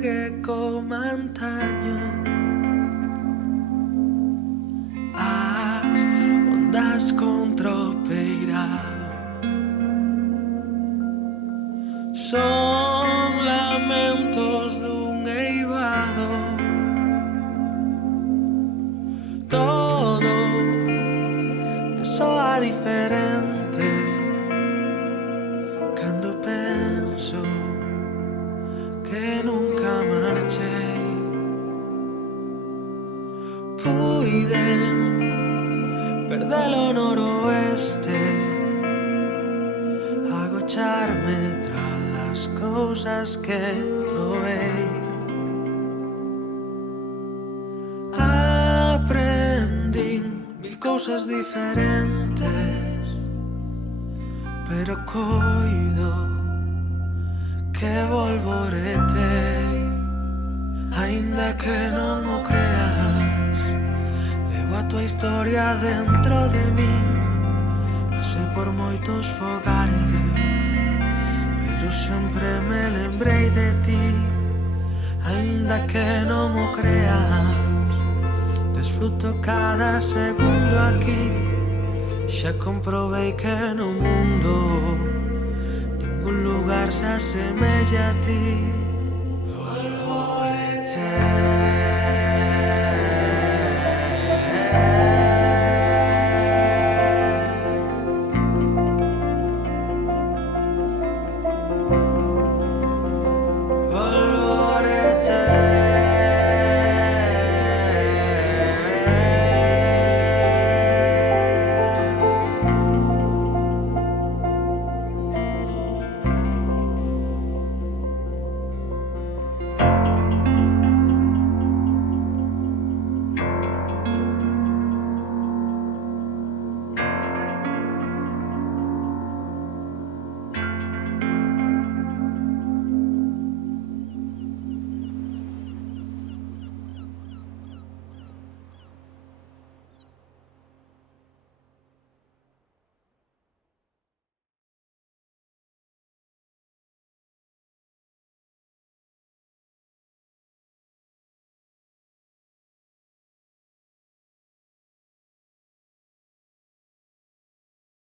segue como antaño. As ondas contra o peirado son lamentos dun eivado. Todo me soa diferente cando penso que nunca marchei. Puiden perdelo noroeste, agocharme tras las cousas que probei. Aprendín mil cousas diferentes, pero coido que volvoretei. Aínda que non o creas, levo a tua historia dentro de min. Pasei por moitos fogares, pero sempre me lembrei de ti. Aínda que non o creas, desfruto cada segundo aquí. Xa comprobei que no mundo ningún lugar se asemella a ti.